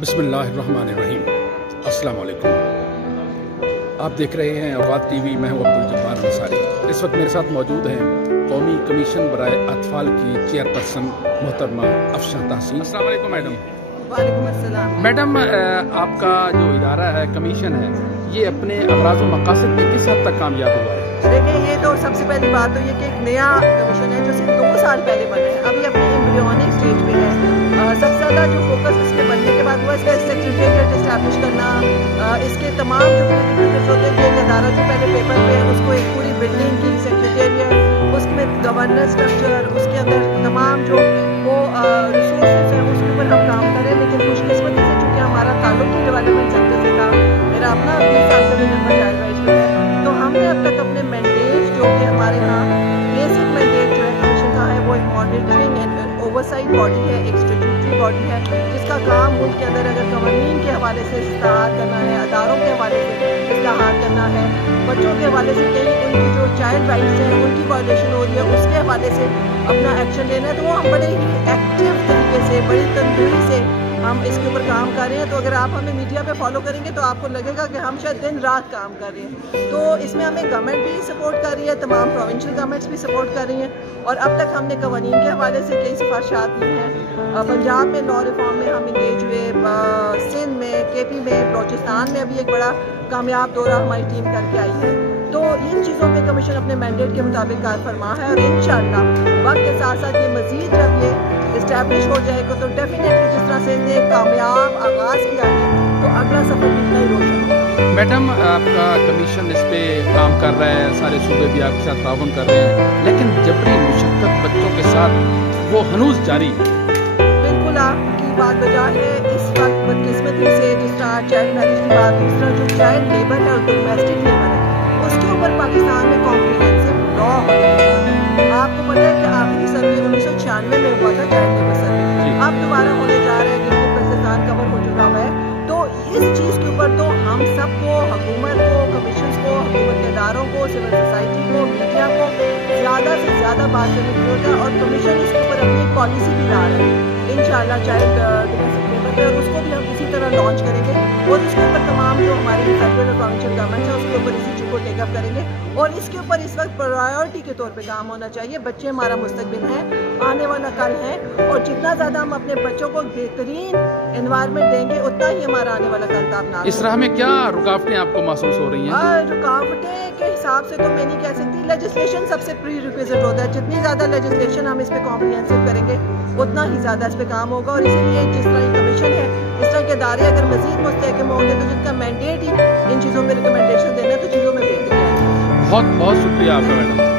बिस्मिल्लाहिर्रहमानिर्रहीम। अस्सलाम वालेकुम। आप देख रहे हैं औकात टीवी। मैं हूं अब्दुल जब्बार अंसारी। इस वक्त मेरे साथ मौजूद हैं कौमी कमीशन बराए अतफाल की चेयरपर्सन मोहतरमा अफशा तहसीन। अस्सलाम वालेकुम मैडम। वालेकुम अस्सलाम। मैडम, आपका जो इदारा है, कमीशन है, ये अपने अगराज़ व मकासद में किस हद तक कामयाब हुआ है? देखिए, ये तो सबसे पहली बात तो ये कि एक नया कमीशन है जो सिर्फ 2 साल पहले बना है, अभी अपने एम्ब्रियोनिक स्टेज पे है। सबसे ज़्यादा जो फोकस इसके बनने के बाद हुआ इसका सेक्रेटेरिएट इस्टेब्लिश करना, इसके तमाम जो प्रीरिक्विजिट्स होते हैं, एक अदारा जो पहले पेपर पे है उसको एक पूरी बिल्डिंग की सेक्रेटेरिएट, उसमें गवर्नेंस स्ट्रक्चर, उसके अंदर तमाम जो वो रिसोर्सेज हैं उसके ऊपर हम काम करें। लेकिन खुशकिस्मती से चूँकि हमारा ताल्लुक ही डेवलपमेंट सेक्टर से था, मेरा अपना 20 साल का तजुर्बा जायज़ इसमें है, तो हमने अब तक अपने मैंडेट जो कि हमारे यहाँ बेसिक मैंडेट जो है कमीशन का है वो एक मॉनिटरिंग एंड ओवरसाइट बॉडी है, एक स्टैट्यूटरी बॉडी है जिसका काम मुल्क के अंदर अगर कवानीन के हवाले से इस्लाहात करना है, अदारों के हवाले से इस्लाहात करना है, बच्चों के हवाले से कहीं उनकी जो चाइल्ड राइट्स हैं उनकी वायलेशन हो रही है उसके हवाले से अपना एक्शन लेना है, तो वो हम बड़े ही एक्टिव तरीके से, बड़ी तंदुरी से हम इसके ऊपर काम कर रहे हैं। तो अगर आप हमें मीडिया पे फॉलो करेंगे तो आपको लगेगा कि हम शायद दिन रात काम कर रहे हैं। तो इसमें हमें गवर्नमेंट भी सपोर्ट कर रही है, तमाम प्रोविंशियल गवर्नमेंट्स भी सपोर्ट कर रही हैं, और अब तक हमने कवानीन के हवाले से कई सिफारिशात दी हैं। पंजाब में लॉ रिफॉर्म में हम इंगेज हुए, सिंध में, केपी में, बलोचिस्तान में अभी एक बड़ा कामयाब दौरा हमारी टीम करके आई है। तो इन चीज़ों में कमीशन अपने मैंडेट के मुताबिक कार फरमा है, और इंशाअल्लाह वक्त के साथ साथ ये मज़ीद जब ये इस्टेब्लिश हो जाएगा तो डेफिनेटली जिस तरह से इन्हें कामयाब आगाज़ किया है तो अगला सफ़र कितना ही रोशन होगा। मैडम, आपका कमीशन इस पे काम कर रहा है, सारे सूबे भी आपके साथ ताउन कर रहे हैं, लेकिन जबरी मुशक्क़त बच्चों के साथ वो हनूज जारी है। बिल्कुल आपकी बात वजह है। इस वक्त बदकिस्मती से जिस तरह चाइल्ड मैरिज की बात, इस तरह जो चाइल्ड लेबर है और डोमेस्टिक लेबर है उसके ऊपर पाकिस्तान में कॉम्प्रिहेंसिव लॉ होने है। आपको पता है कि आखिरी सर्वे 1996 में हुआ था, चाइल्ड लेबर सर्वे, अब दोबारा होने जा रहे हैं क्योंकि पाकिस्तान कवर हो चुका हुआ है। तो इस चीज़ के ऊपर तो हम सबको, हुकूमत को, कमीशन को, हुकूमत के इदारों को, सिविल सोसाइटी को, मीडिया को ज़्यादा से ज़्यादा बात करने की जरूरत है, और कमीशन इसके ऊपर अपनी एक पॉलिसी भी ला रहा है इंशाअल्लाह चाइल्ड डोमेस्टिक लेबर पे, और उसको भी हम इसी तरह लॉन्च करेंगे, और इसके ऊपर तमाम जो हमारी फेडरल और प्रोविंशियल गवर्नमेंट है उसके ऊपर इसी चीज़ को टेकअप करेंगे, और इसके ऊपर इस वक्त प्रायोरिटी के तौर पे काम होना चाहिए। बच्चे हमारा मुस्तकबिल हैं, आने वाला कल है, और जितना ज़्यादा हम अपने बच्चों को बेहतरीन एनवायरनमेंट देंगे उतना ही हमारा आने वाला कल ताबनाक। इस राह में क्या रुकावटें आपको महसूस हो रही हैं? रुकावटें के हिसाब से तो मैं नहीं कह सकती, लेजिस्लेशन सबसे प्री रिक्विजिट होता है। जितनी ज़्यादा लेजिस्लेशन हम इस पे कॉम्प्रिहेंसिव करेंगे उतना ही ज़्यादा इस पे काम होगा, और इसीलिए जिस तरह की कमीशन है इस तरह के इदारे अगर मज़ीद मुस्तहकम होंगे तो जिनका मैंडेट ही इन चीज़ों में रिकमेंडेशन देना है तो चीज़ों में बेहतरी आएगी। बहुत बहुत शुक्रिया आपका मैडम।